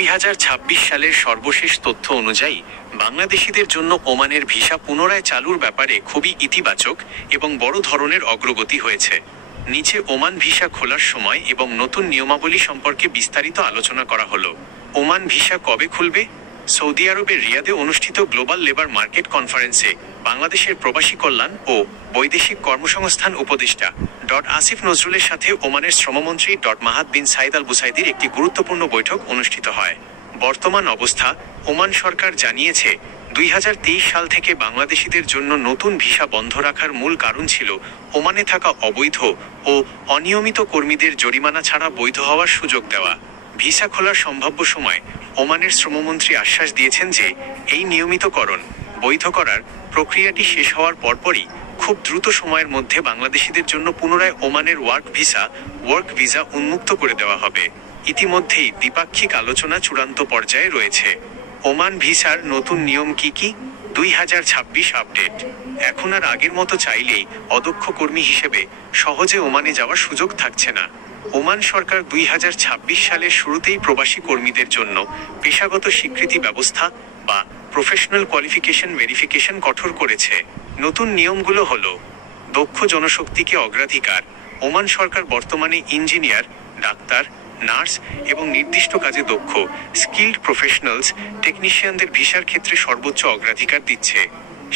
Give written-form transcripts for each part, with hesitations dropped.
2026 সালের সর্বশেষ তথ্য অনুযায়ী বাংলাদেশিদের জন্য ওমানের ভিসা পুনরায় চালুর ব্যাপারে খুবই ইতিবাচক এবং বড় ধরনের অগ্রগতি হয়েছে। নিচে ওমান ভিসা খোলার সময় এবং নতুন নিয়মাবলী সম্পর্কে বিস্তারিত আলোচনা করা হলো। ওমান ভিসা কবে খুলবে? সৌদি আরবের রিয়াদে অনুষ্ঠিত গ্লোবাল লেবার মার্কেট কনফারেন্সে বাংলাদেশের প্রবাসী কল্যাণ ও বৈদেশিক কর্মসংস্থান উপদেষ্টা আসিফ নজরুলের সাথে ওমানের শ্রমমন্ত্রী মাহাদ বিন সাইদ আল বুসাইদির একটি গুরুত্বপূর্ণ বৈঠক অনুষ্ঠিত হয়। বর্তমান অবস্থা: ওমান সরকার জানিয়েছে 2023 সাল থেকে বাংলাদেশিদের জন্য নতুন ভিসা বন্ধ রাখার মূল কারণ ছিল ওমানে থাকা অবৈধ ও অনিয়মিত কর্মীদের জরিমানা ছাড়া বৈধ হওয়ার সুযোগ দেওয়া। ভিসা খোলার সম্ভাব্য সময় ওমানের শ্রমমন্ত্রী আশ্বাস দিয়েছেন যে এই নিয়মিতকরণ বৈধ করার প্রক্রিয়াটি শেষ হওয়ার পরপরই খুব দ্রুত সময়ের মধ্যে বাংলাদেশিদের জন্য পুনরায় ওমানের ওয়ার্ক ভিসা উন্মুক্ত করে দেওয়া হবে। ইতিমধ্যেই দ্বিপাক্ষিক আলোচনা চূড়ান্ত পর্যায়ে রয়েছে। ওমান ভিসার নতুন নিয়ম কি? 2026 আপডেট। এখন আর আগের মতো চাইলেই অদক্ষ কর্মী হিসেবে সহজে ওমানে যাওয়ার সুযোগ থাকছে না। ওমান সরকার 2026 সালের শুরুতেই প্রবাসী কর্মীদের জন্য পেশাগত স্বীকৃতি ব্যবস্থা বা প্রফেশনাল কোয়ালিফিকেশন ভেরিফিকেশন কঠোর করেছে। নতুন নিয়মগুলো হলো: দক্ষ জনশক্তিকে অগ্রাধিকার। ওমান সরকার বর্তমানে ইঞ্জিনিয়ার, ডাক্তার, নার্স এবং নির্দিষ্ট কাজে দক্ষ স্কিল্ড প্রফেশনালস টেকনিশিয়ানদের ভিসার ক্ষেত্রে সর্বোচ্চ অগ্রাধিকার দিচ্ছে।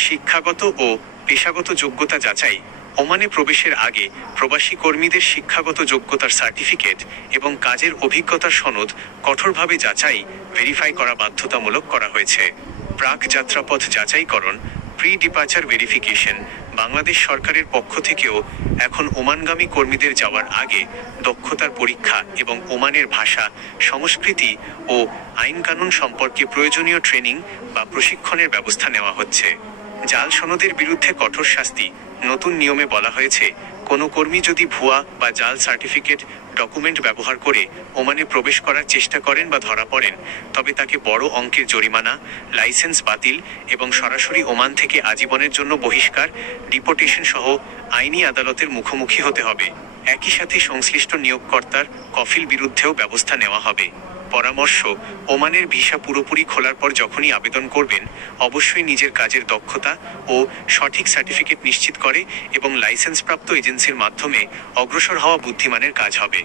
শিক্ষাগত ও পেশাগত যোগ্যতা যাচাই: ওমানে প্রবেশের আগে প্রবাসী কর্মীদের শিক্ষাগত যোগ্যতার সার্টিফিকেট এবং কাজের অভিজ্ঞতার সনদ কঠোরভাবে ভেরিফাই করা বাধ্যতামূলক করা হয়েছে। প্রাক যাত্রাপথ যাচাইকরণ প্রি ডিপার্চার ভেরিফিকেশন: বাংলাদেশ সরকারের পক্ষ থেকেও এখন ওমানগামী কর্মীদের যাওয়ার আগে দক্ষতার পরীক্ষা এবং ওমানের ভাষা, সংস্কৃতি ও আইনকানুন সম্পর্কে প্রয়োজনীয় ট্রেনিং বা প্রশিক্ষণের ব্যবস্থা নেওয়া হচ্ছে। জাল সনদের বিরুদ্ধে কঠোর শাস্তি: নতুন নিয়মে বলা হয়েছে, কোনো কর্মী যদি ভুয়া বা জাল সার্টিফিকেট ডকুমেন্ট ব্যবহার করে ওমানে প্রবেশ করার চেষ্টা করেন বা ধরা পড়েন, তবে তাকে বড় অঙ্কের জরিমানা, লাইসেন্স বাতিল এবং সরাসরি ওমান থেকে আজীবনের জন্য বহিষ্কার, ডিপোর্টেশন সহ আইনি আদালতের মুখোমুখি হতে হবে। একই সাথে সংশ্লিষ্ট নিয়োগকর্তার কফিল বিরুদ্ধেও ব্যবস্থা নেওয়া হবে। পরামর্শ: ওমানের ভিসা পুরোপুরি খোলার পর যখনই আবেদন করবেন, অবশ্যই নিজের কাজের দক্ষতা ও সঠিক সার্টিফিকেট নিশ্চিত করে এবং লাইসেন্সপ্রাপ্ত এজেন্সির মাধ্যমে অগ্রসর হওয়া বুদ্ধিমানের কাজ হবে।